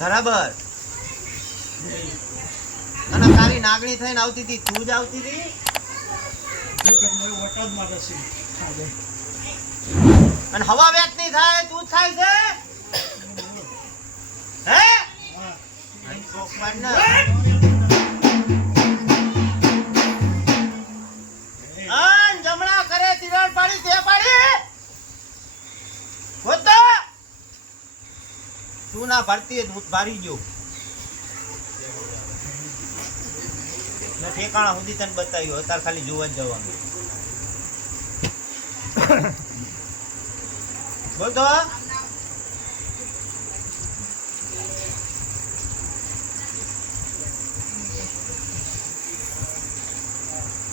બરાબર અને તારી નાગણી થઈને આવતી હતી, તું જ આવતી હતી. અને હવા વેચ નહીં થાય, તું જ થાય છે હે જમણા કરે તિરાડ પાડી, તો. તું ના ભરતી ભારી ગયો. ઠેકાણા સુધી તને બતાવ્યું અત્યારે ખાલી જોવા જ જવાનું.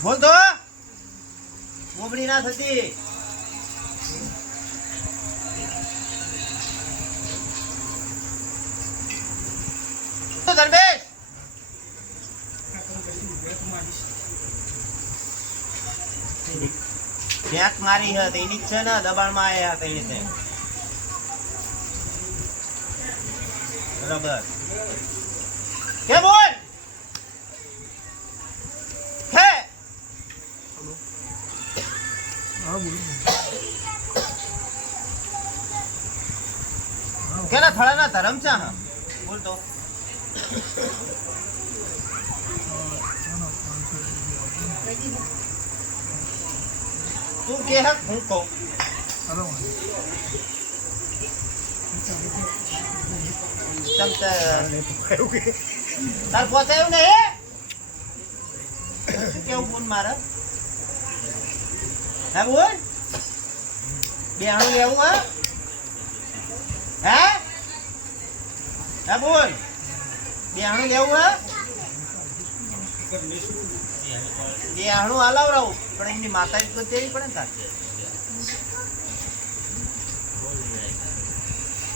બોલ તો મોબડી ના થતી. ધર્મેશ ક્યાંક મારી હતી એની છે ને દબાણમાં આયા હતા એને તે બરાબર. કે બોલ? હે કેના થળાના ધરમ છે હા બોલ તો. તું કે હક હું કહું તમ તાર તાર પહોંચાયું ને હે શું કેવું બોલ મારે હે બોલ બેહાણું લેવું હા હે હે બોલ બેહાણું લેવું હે? બેહાણું હલાવરાવું. પણ એમની માતા તો તેવી પડે ને તાર.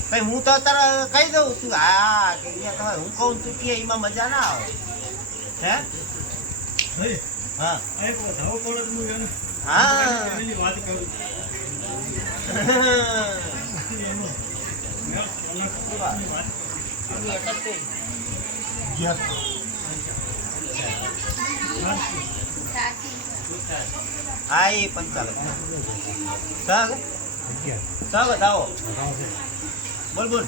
ભાઈ હું તો અત્યારે કહી દઉં તું હા કે તમારે હું કહું તું કે એમાં મજા ના આવે. હે? હા. હું એને? હા. એની વાત કરું. એનું વાત હા એ પણ ચાલે. સગ સગ બતાવો. બોલ બોલ.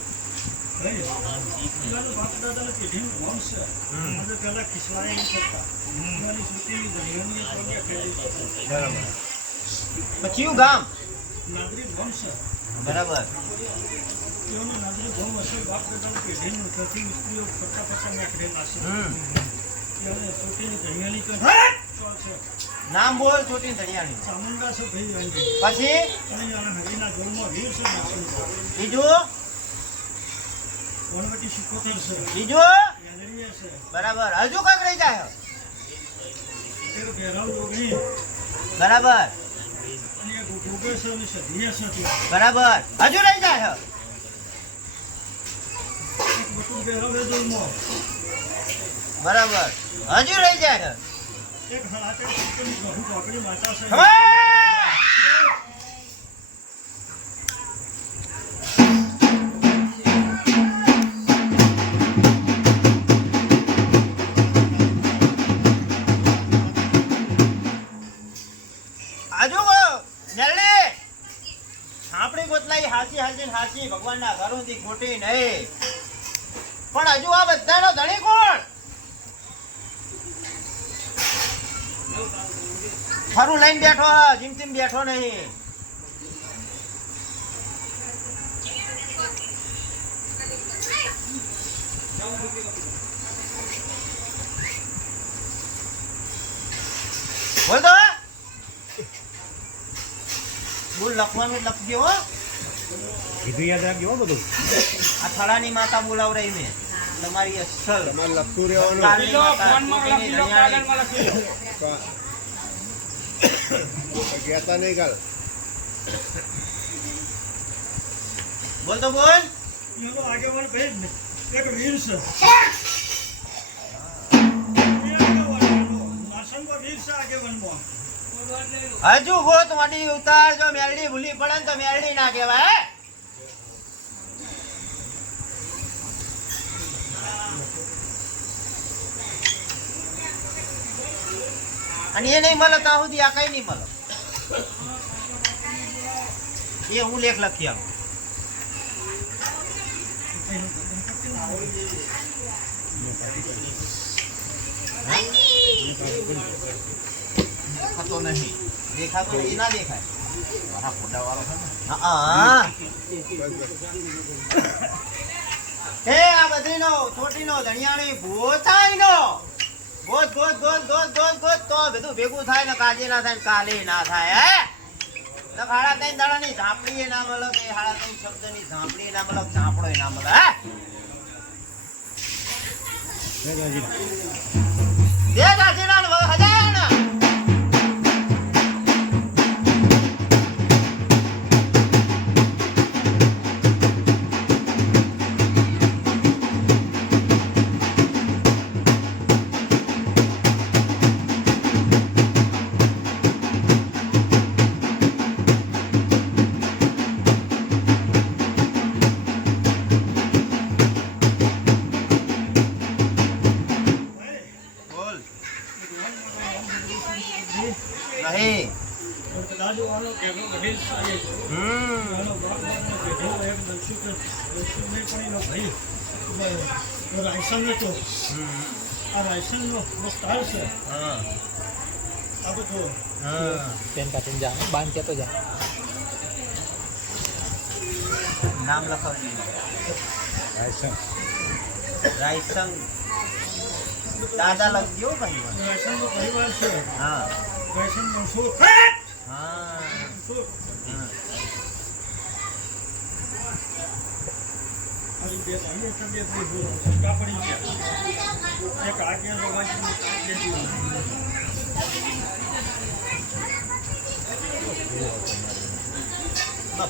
પછી ગામ? નાગરિક વંશ. બરાબર. નામ બોલ છોટી ધણિયાની પછી? બીજું? છે. બીજું? બરાબર. હજુ કંઈક રહી જાય. બરાબર અને એક ગોગે છે અને સધિયા છે ત્યાં. બરાબર. હજુ રહી જાય. બરાબર. હજુ રહી જાય ભગવાનના ઘરોથી ખોટી નહીં. પણ હજુ આ બધાનો ધણી કોણ? ખરું લઈને બેઠો હ જીમ જીમ બેઠો નહીં. બોલ તો. બોલ લખવાનું જ લખજો હો. કીધું યાદ રાખજો હો બધું આ થળાની માતા બોલાવરાઈ મેં તમારી અસલ તમારે લખતું રહેવાનું કાલની માતા, કોટીની ધણિયાણી. કહેતા નહીં કાલ બોલ તો બોલ એનો આગેવાન ભાઈ જ ને. એક વીર છે. એ આગેવાન એનો. નાસંગો વીર છે આગેવાનમાં. હજુ ગોત વડી ઉતાર જો મેલડી ભૂલી પડે ને તો મેલડી ના કહેવાય અને એ નહીં મળે ત્યાં સુધી આ કઈ નહીં મળે. એ હું લેખ લખી આવું. દેખાતો નહીં. દેખાતો એ ના દેખાય. મારા ફોટાવાળો છે ને. હા. એ આ બધીનો છોટીનો ધણિયાણી ભોતાઈનો ગોત ગોત ગોત ગોત ગોત ગોત. તો બધું ભેગું થાય ને કાજે ના થાય કાલે ના થાય હે? ને હાડા ત્રણ દાડાની ઝાંપડી ના મળે કે હાડા ત્રણ શબ્દની ઝાંપડી ના મળે ઝાંપડો ના મળે હે? દે ગાજીના રાયસન હતો હમ. આ રાયસનનો વિસ્તાર છે. હા. આ બધો હા. પેન કાઢીને જા બાંધ કેતો જા. નામ લખાવજો. રાયસંગ દાદા લખજો ભાઈ. રાયસનનો પરિવાર છે. હા. રાયસન નો હા?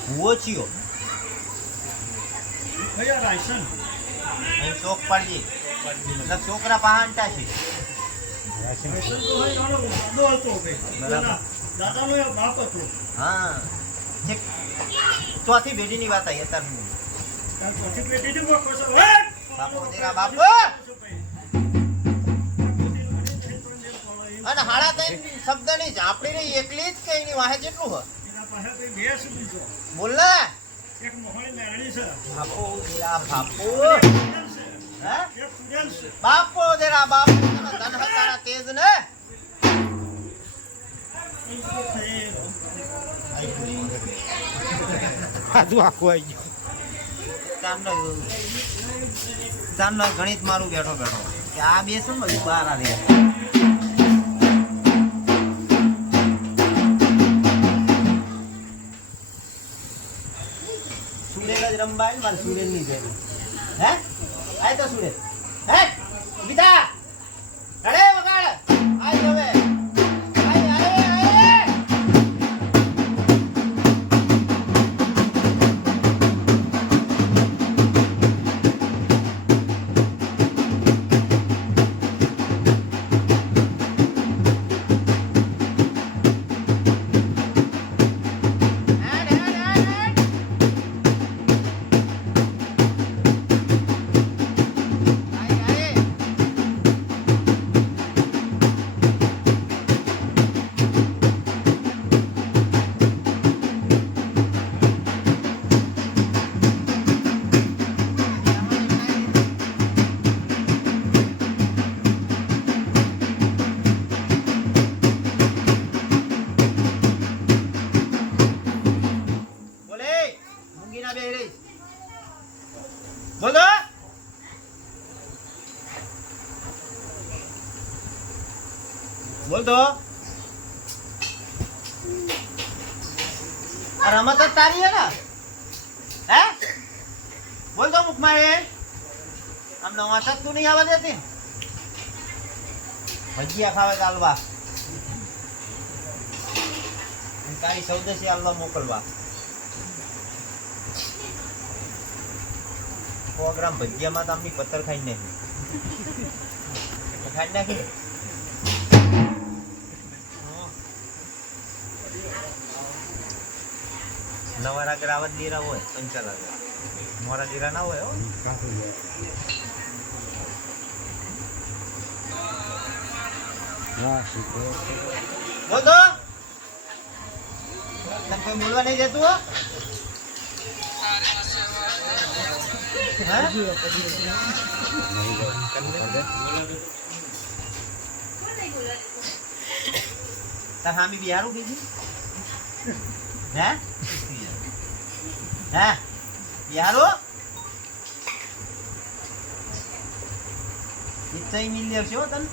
ભૂવો થયો કયા રાયસન ચોક પાડજે. છોકરા પહાણતા છે. હા છેક ચોથી પેઢીની વાત આવી અત્યારે હું. ત્યાં ચોથી પેઢીની વખત છે ઓય! બાપો તેરા બાપો અને હાડા ત્રણ શબ્દની ઝાંપડી એકલી જ કે એની વાહે જેટલું હોય. એના પાસે ભાઈ બે સુધી છે બોલ ને. એક મોહણી મેરડી છે બાપો તેરા બાપો. એક સુરેલ છે. હે? એક સુરેલ છે બાપો તેરા બાપો. ધન હતારા તેજ ને આજુ આખું આવી ગયું ગણિત મારું બેઠો બેઠો. કે આ બે શું બધું બહાર આવી સુરેલ જ રંબાય મારે સુરેલની જેમ હે? આય તો સુરેન હે? બીજા મૂંગીના રહી બોલો બોલ રમત જ તારી હે હે? બોલ તો મુખમાં એ. આમ નવા તક તું નહીં આવવા દેતી. ભજીયા ખાવે ચાલવા તારી સૌદેશી હાલવા મોકલવા. સો ગ્રામ ભજીયામાં તો આમની પથ્થર ખાઈ નાખી ખાઈ નાખી નવા રાગર આવા દીરા હોય પંચા રાગર મોરા દીરા ના હોય બોલવા નહીં જતું હામી બિહારું બીજી? હે? હે? બિહારું ઇતઈ મિલ લેવશે હો તને.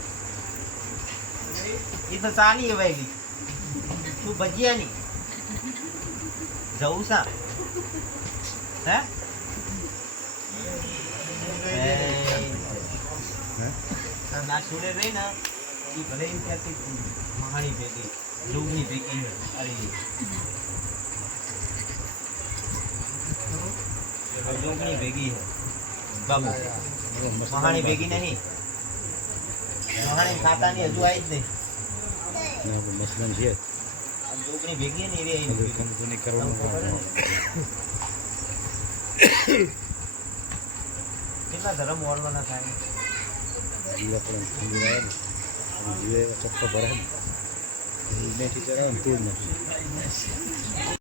એ તો હવે ગઈ તું ભજીયા ની જવું સા. હે? ના ભેગી મહાણી ભેગી નહીં મહાણી ખાતાની હજુ આવી જ નહીં મસલન છે. જોગણી ભેગી ને એવી આવી કેટલા ધર્મ ઓળવાના થાય? જીવ આપણે ખંડી આવે ને. જીવે ચક્કો ભરે ને. ચડાવે ને તું જ નથી.